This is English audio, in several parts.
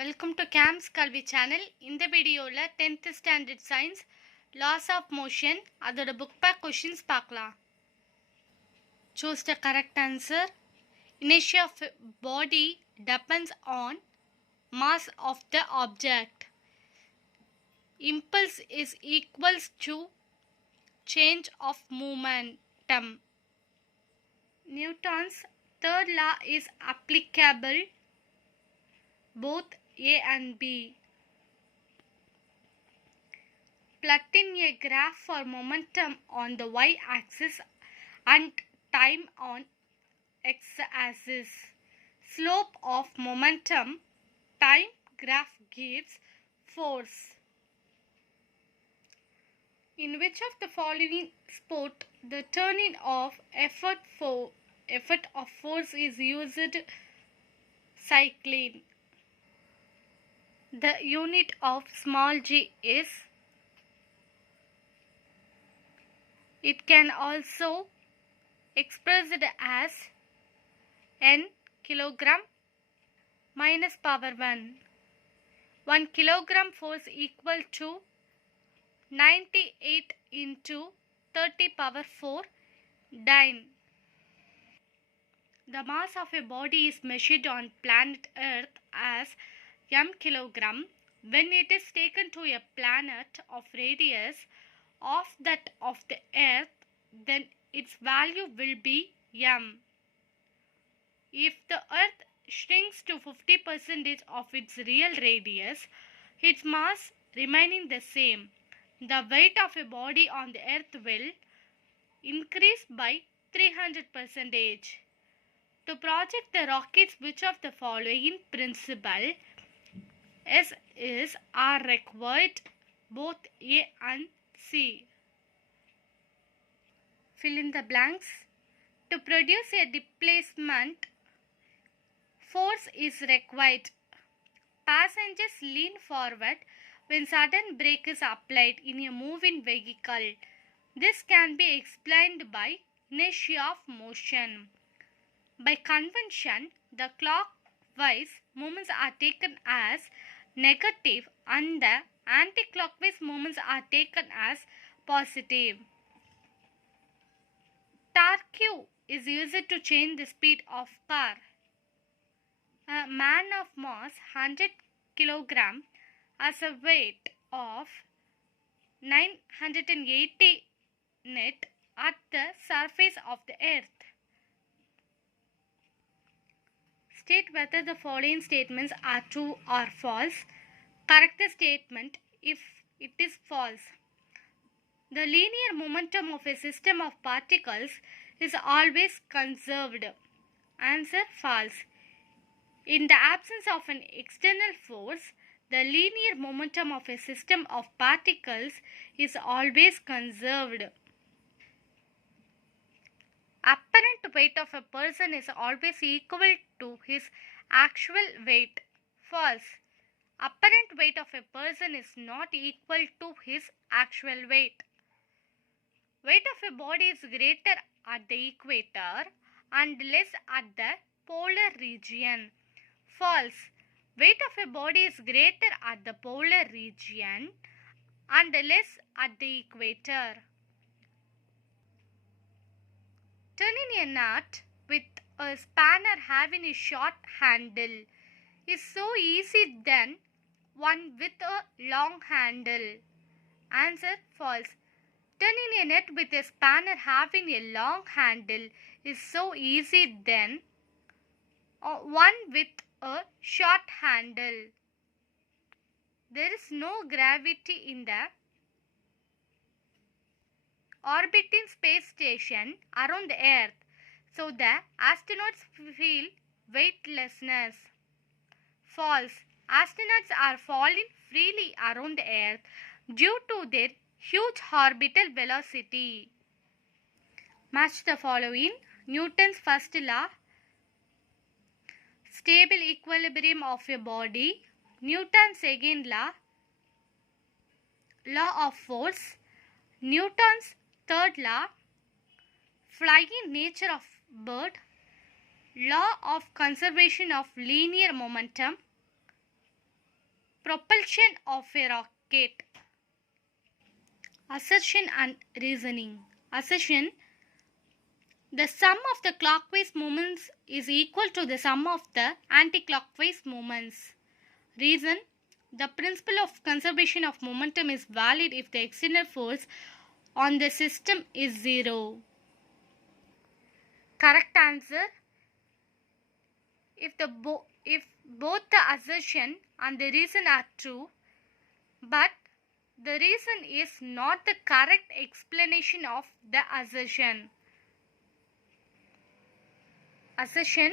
Welcome to games கல்வி channel. இந்த வீடியோவில் 10th standard science laws of motion அதோட புக் பேக் கொஷின்ஸ் பார்க்கலாம். Choose the correct answer. Inertia of body depends on mass of the object. Impulse is equals to change of momentum. Newton's third law is applicable both A and B. Plotting a graph for momentum on the y-axis and time on x-axis. Slope of momentum time graph gives force. In which of the following sport the turning of effort of force is used? Cycling. The unit of small g is. It can also expressed as n kilogram minus power 1. 1 kilogram force equal to 98 into 30 power 4 dyne. The mass of a body is measured on planet Earth as m kilogram. When it is taken to a planet of radius of that of the Earth, then its value will be m. If the Earth shrinks to 50% of its real radius, its mass remaining the same, the weight of a body on the Earth will increase by 300%. To project the rockets, which of the following principle are required? Both A and C. Fill in the blanks. To produce a displacement, force is required. Passengers lean forward when sudden brake is applied in a moving vehicle. This can be explained by inertia of motion. By convention, the clockwise movements are taken as negative and the anti-clockwise movements are taken as positive. Torque Q is used to change the speed of car. A man of mass 100 kg has a weight of 980 net at the surface of the earth. State whether the following statements are true or false. Correct the statement if it is false. The linear momentum of a system of particles is always conserved. Answer false. In the absence of an external force, the linear momentum of a system of particles is always conserved. Apparent weight of a person is always equal to his actual weight. False. Apparent weight of a person is not equal to his actual weight. Weight of a body is greater at the equator and less at the polar region. False. Weight of a body is greater at the polar region and less at the equator. Turning a nut with a spanner having a short handle is so easy than one with a long handle. Answer false. Turning a nut with a spanner having a long handle is so easy than one with a short handle. There is no gravity in the orbiting space station around the earth, so the astronauts feel weightlessness. False. Astronauts are falling freely around the earth due to their huge orbital velocity. Match the following. Newton's first law. Stable equilibrium of a body. Newton's second law. Law of force. Newton's third law. Flying nature of bird. Law of conservation of linear momentum. Propulsion of a rocket. Assertion and reasoning. Assertion: the sum of the clockwise moments is equal to the sum of the anti-clockwise moments. Reason: the principle of conservation of momentum is valid if the external force on the system is zero. Correct answer: if both the assertion and the reason are true, but the reason is not the correct explanation of the assertion. Assertion: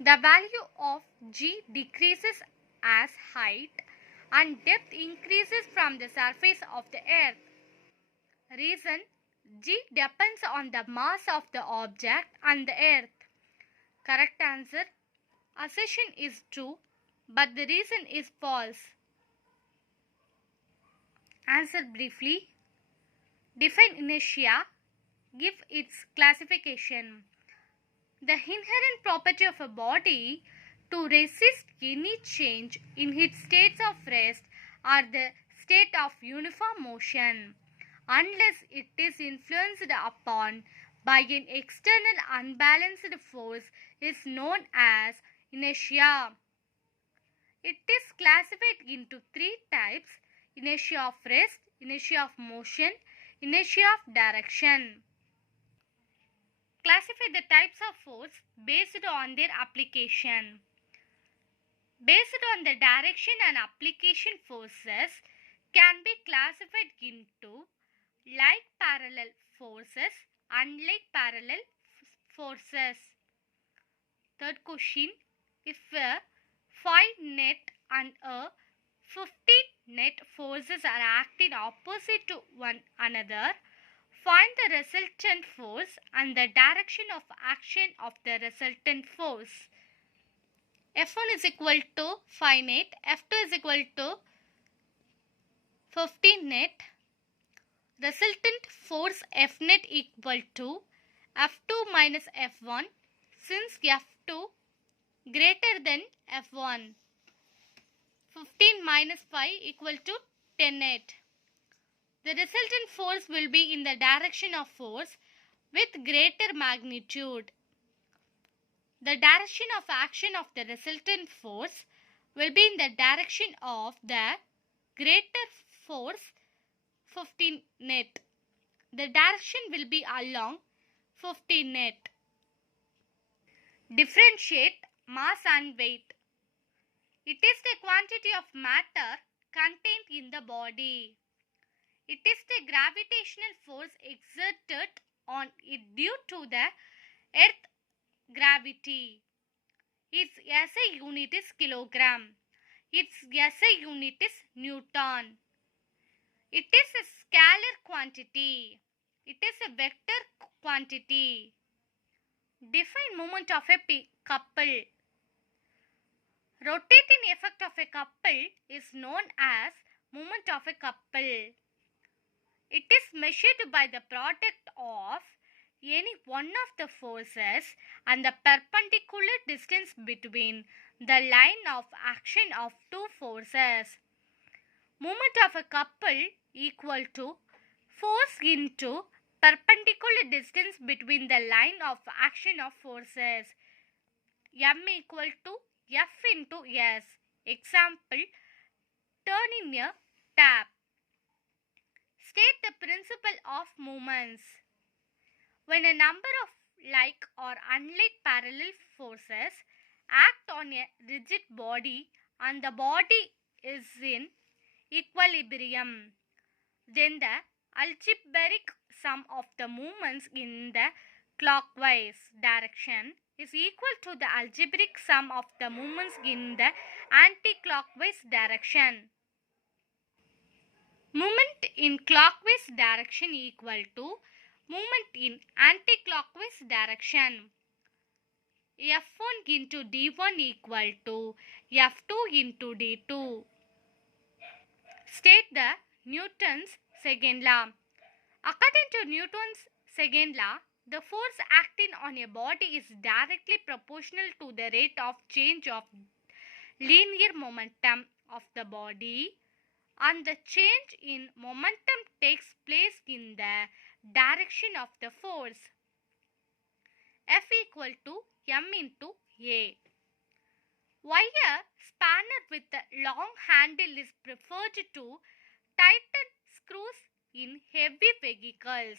the value of g decreases as height and depth increases from the surface of the earth. Reason: g depends on the mass of the object and the earth. Correct answer: assertion is true, but the reason is false. Answer briefly. Define inertia. Give its classification. The inherent property of a body to resist any change in its states of rest or the state of uniform motion, unless it is influenced upon by an external unbalanced force, is known as inertia. It is classified into three types: inertia of rest, inertia of motion, inertia of direction. Classify the types of force based on their application. Based on the direction and application, forces can be classified into like parallel forces and like parallel forces. Third question: if a 5 net and a 15 net forces are acting opposite to one another, find the resultant force and the direction of action of the resultant force. F1 is equal to 5 net, F2 is equal to 15 net. Resultant force F net equal to F2 minus F1, since F2 greater than F1. 15 minus 5 equal to 10 net. The resultant force will be in the direction of force with greater magnitude. The direction of action of the resultant force will be in the direction of the greater force 15 net. The direction will be along 15 net. Differentiate mass and weight. It is the quantity of matter contained in the body. It is the gravitational force exerted on it due to the earth gravity. Its SI unit is kilogram. Its SI unit is Newton. It is a scalar quantity. It is a vector quantity. Define moment of a couple. Rotating effect of a couple is known as moment of a couple. It is measured by the product of any one of the forces and the perpendicular distance between the line of action of two forces. Moment of a couple equal to force into perpendicular distance between the line of action of forces. M equal to F into S. Example: turning a tap. State the principle of moments. When a number of like or unlike parallel forces act on a rigid body and the body is in equilibrium, then the algebraic sum of the moments in the clockwise direction is equal to the algebraic sum of the moments in the anti-clockwise direction. Moment in clockwise direction equal to moment in anti-clockwise direction. F1 into D1 equal to F2 into D2. State the Newton's second law. According to Newton's second law, the force acting on a body is directly proportional to the rate of change of linear momentum of the body, and the change in momentum takes place in the direction of the force. F equal to m into A. Why a spanner with a long handle is preferred to tighten screws in heavy vehicles?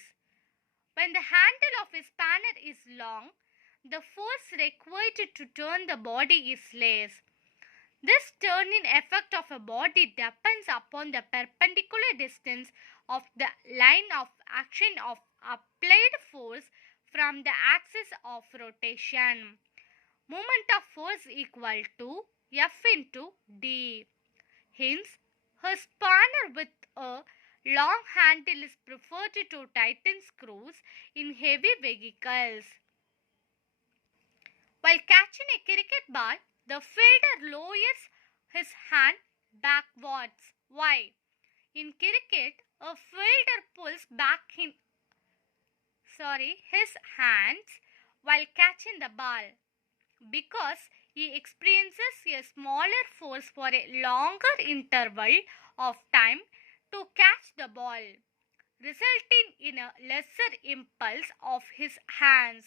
When the handle of a spanner is long, the force required to turn the body is less. This turning effect of a body depends upon the perpendicular distance of the line of action of applied force from the axis of rotation. Moment of force equal to F into D. Hence, a spanner with a long handle is preferred to tighten screws in heavy vehicles. While catching a cricket ball, the fielder lowers his hand backwards. Why? In cricket, a fielder pulls back his hands while catching the ball because he experiences a smaller force for a longer interval of time to catch the ball, resulting in a lesser impulse of his hands.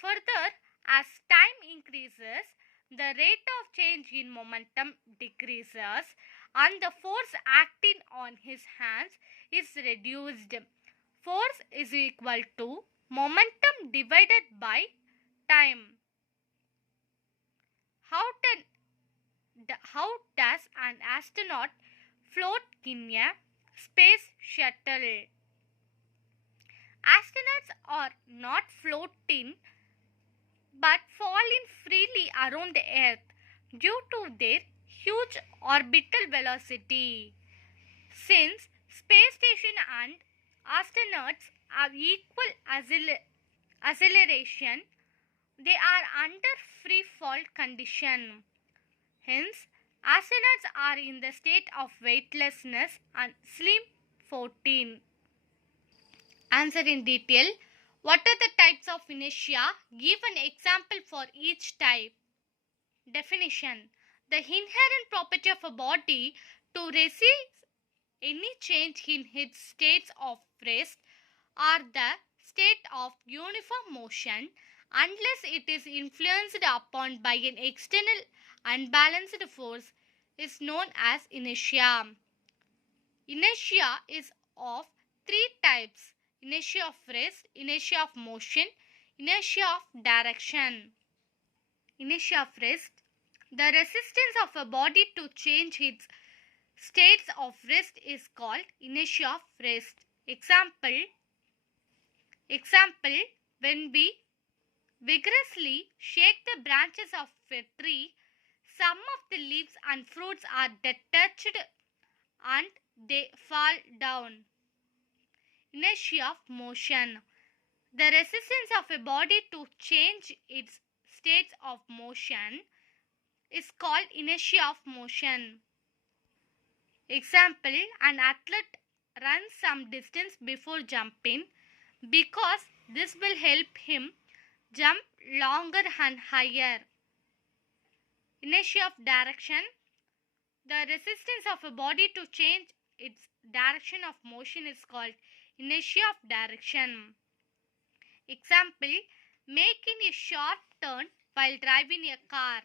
Further, as time increases, the rate of change in momentum decreases and the force acting on his hands is reduced. Force is equal to momentum divided by time. How does an astronaut float in a space shuttle? Astronauts are not floating but falling freely around the Earth due to their huge orbital velocity. Since space station and astronauts have equal acceleration, they are under free fall condition. Hence, astronauts are in the state of weightlessness and sleep 14. Answer in detail. What are the types of inertia? Give an example for each type. Definition. The inherent property of a body to resist any change in its states of rest or the state of uniform motion unless it is influenced upon by an external unbalanced force is known as inertia. Inertia is of three types: inertia of rest, inertia of motion, inertia of direction. Inertia of rest. The resistance of a body to change its states of rest is called inertia of rest. Example, when we vigorously shake the branches of a tree, some of the leaves and fruits are detached and they fall down. Inertia of motion. The resistance of a body to change its states of motion is called inertia of motion. Example, an athlete runs some distance before jumping because this will help him jump longer and higher. Inertia of direction. The resistance of a body to change its direction of motion is called inertia of direction. Example, making a sharp turn while driving a car,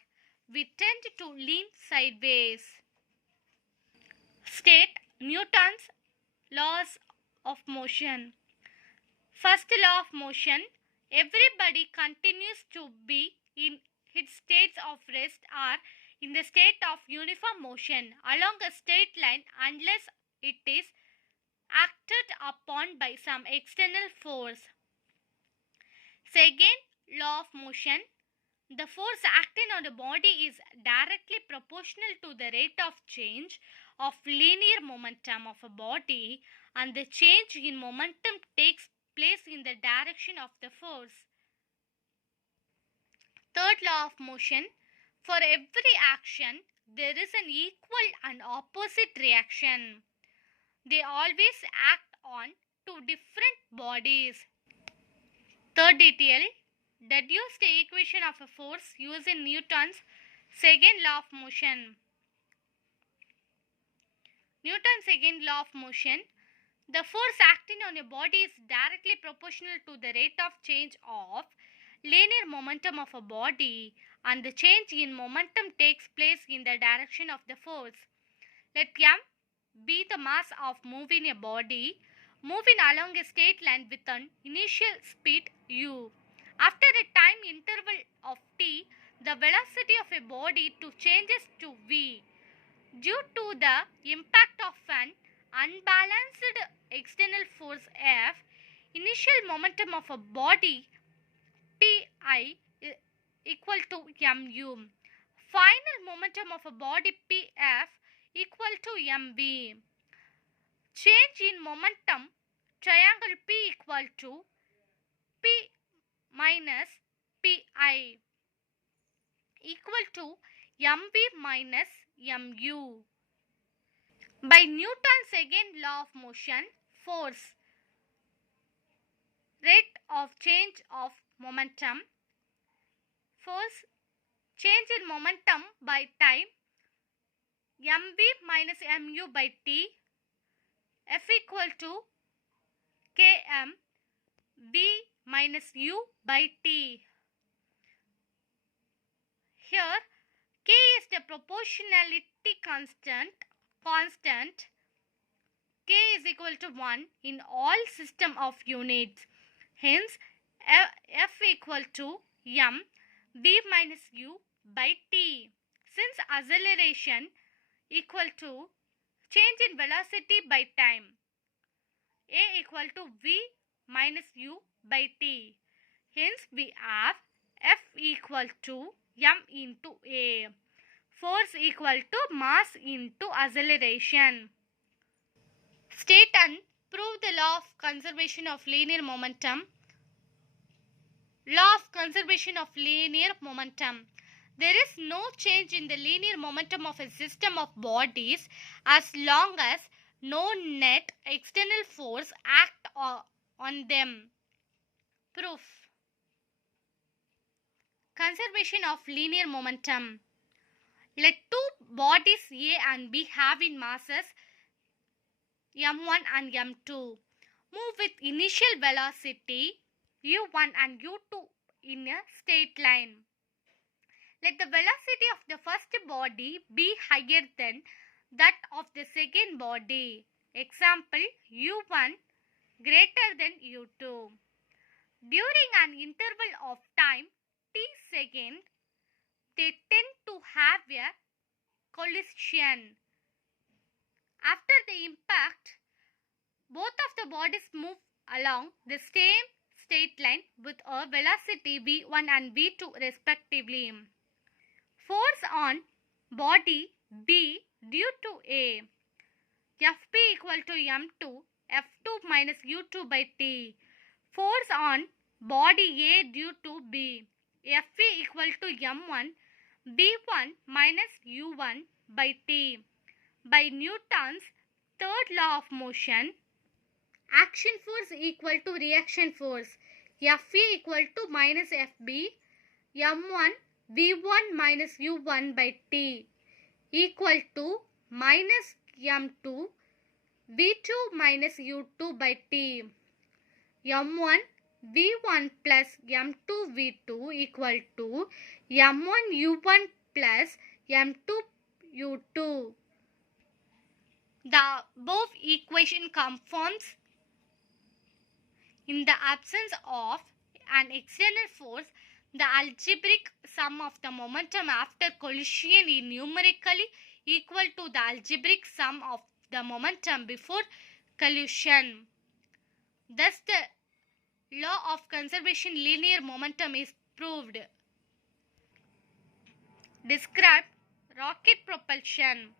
we tend to lean sideways. State Newton's laws of motion. First law of motion. Everybody continues to be in its states of rest or in the state of uniform motion along a straight line unless it is acted upon by some external force. Second law of motion. The force acting on the body is directly proportional to the rate of change of linear momentum of a body, and the change in momentum takes place in the direction of the force. Third law of motion. For every action, there is an equal and opposite reaction. They always act on two different bodies. Third detail. Deduce the equation of a force using Newton's second law of motion. Newton's second law of motion. The force acting on a body is directly proportional to the rate of change of linear momentum of a body, and the change in momentum takes place in the direction of the force. Let m be the mass of moving a body moving along a straight line with an initial speed u. After a time interval of t, the velocity of a body changes to v. Due to the impact of an unbalanced external force F, initial momentum of a body Pi equal to mu. Final momentum of a body Pf equal to mv. Change in momentum triangle P equal to P minus Pi equal to mv minus mu. By Newton's second law of motion, force, rate of change of momentum, force, change in momentum by time, mv minus mu by t, F equal to km v minus u by t. Here, k is the proportionality constant. K is equal to 1 in all system of units. Hence, F equal to m v minus u by t. Since acceleration equal to change in velocity by time, A equal to v minus u by t. Hence, we have F equal to m into A. Force equal to mass into acceleration. State and prove the law of conservation of linear momentum. Law of conservation of linear momentum. There is no change in the linear momentum of a system of bodies as long as no net external force acts on them. Proof. Conservation of linear momentum. Let two bodies A and B having masses m1 and m2 move with initial velocity u1 and u2 in a straight line. Let the velocity of the first body be higher than that of the second body. Example, u1 greater than u2. During an interval of time t second, they tend to have a collision. After the impact, both of the bodies move along the same straight line with a velocity v1 and v2 respectively. Force on body B due to A. Fp equal to m2 f2 minus u2 by t. Force on body A due to B. Fe equal to m1 b1 minus u1 by t. By Newton's third law of motion, action force equal to reaction force. Fe equal to minus Fb m1 v1 minus u1 by t equal to minus m2 v2 minus u2 by t. m1 v1 plus m2 v2 equal to m1 u1 plus m2 u2. The above equation conforms in the absence of an external force. The algebraic sum of the momentum after collision is numerically equal to the algebraic sum of the momentum before collision. Thus, the law of conservation linear momentum is proved. Describe rocket propulsion.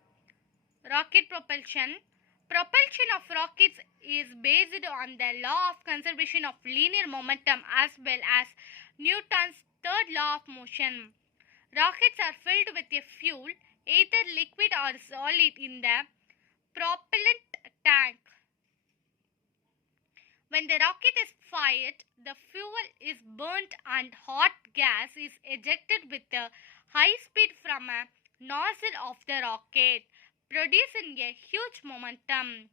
Rocket propulsion. Propulsion of rockets is based on the law of conservation of linear momentum as well as Newton's third law of motion. Rockets are filled with a fuel, either liquid or solid, in the propellant tank. When the rocket is fired, the fuel is burnt and hot gas is ejected with a high speed from a nozzle of the rocket. producing a huge momentum.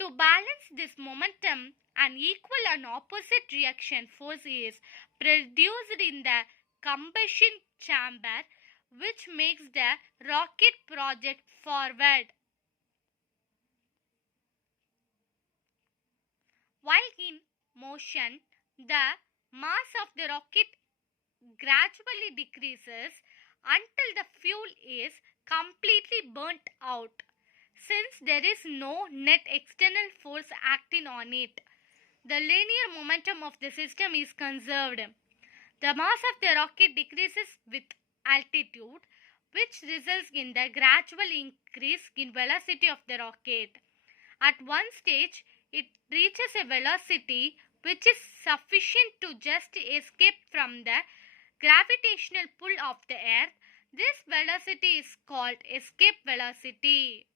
To balance this momentum, an equal and opposite reaction force is produced in the combustion chamber, which makes the rocket project forward. While in motion, the mass of the rocket gradually decreases until the fuel is completely burnt out. Since there is no net external force acting on it, the linear momentum of the system is conserved. The mass of the rocket decreases with altitude, which results in the gradual increase in velocity of the rocket. At one stage, it reaches a velocity which is sufficient to just escape from the gravitational pull of the earth. This velocity is called escape velocity.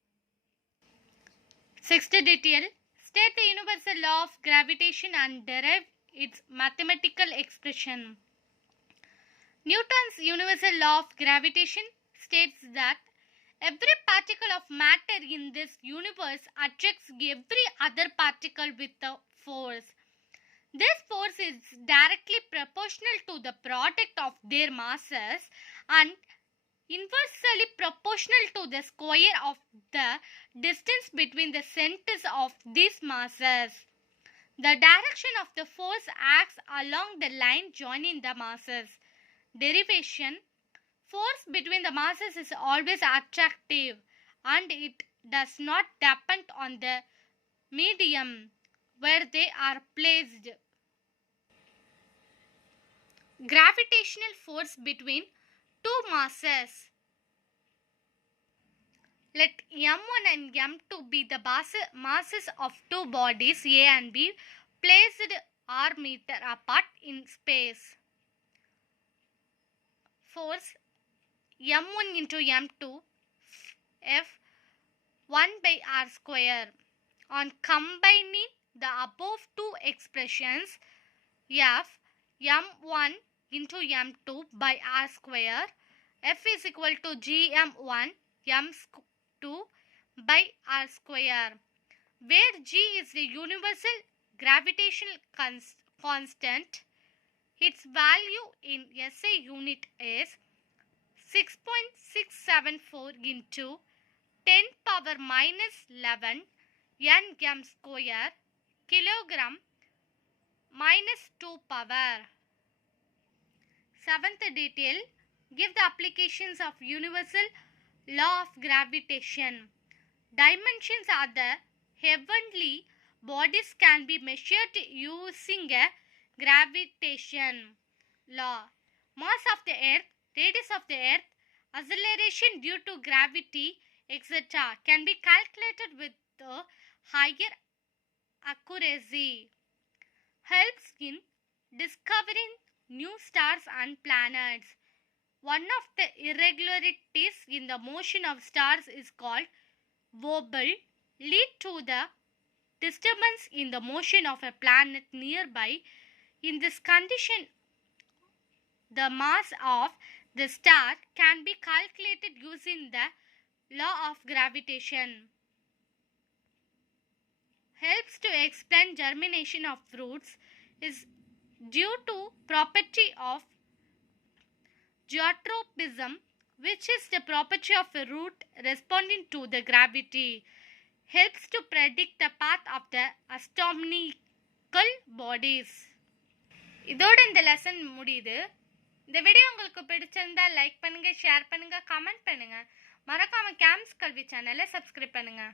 Sixth detail. State the universal law of gravitation and derive its mathematical expression. Newton's universal law of gravitation states that every particle of matter in this universe attracts every other particle with a force. This force is directly proportional to the product of their masses and inversely proportional to the square of the distance between the centers of these masses. The direction of the force acts along the line joining the masses. Derivation. Force between the masses is always attractive and it does not depend on the medium where they are placed. Gravitational force between two masses. Let M1 and M2 be the masses of two bodies A and B placed r-meter apart in space. Force M1 into M2 F 1 by r square. On combining the above two expressions, F M1 into M2 by r square, F is equal to Gm1 M2 by r square, where G is the universal gravitational constant. Its value in SI unit is 6.674 into 10 power minus 11 Nm square kilogram minus 2 power. Seventh detail. Give the applications of universal law of gravitation. Dimensions of the heavenly bodies can be measured using a gravitation law. Mass of the earth, radius of the earth, acceleration due to gravity, etc. can be calculated with a higher accuracy. Helps in discovering new stars and planets. One of the irregularities in the motion of stars is called wobble, lead to the disturbance in the motion of a planet nearby. In this condition, the mass of the star can be calculated using the law of gravitation. Helps to explain germination of fruits is due to property of geotropism, which is the property of a root responding to the gravity. Helps to predict the path of the astronomical bodies. இதோட இந்த lesson முடியுது. இந்த video உங்களுக்கு பிடிச்சிருந்தா like பண்ணுங்க, share பண்ணுங்க, comment பண்ணுங்க. மறக்காம கேம்ஸ் கல்வி சேனலை சப்ஸ்கிரைப் பண்ணுங்க.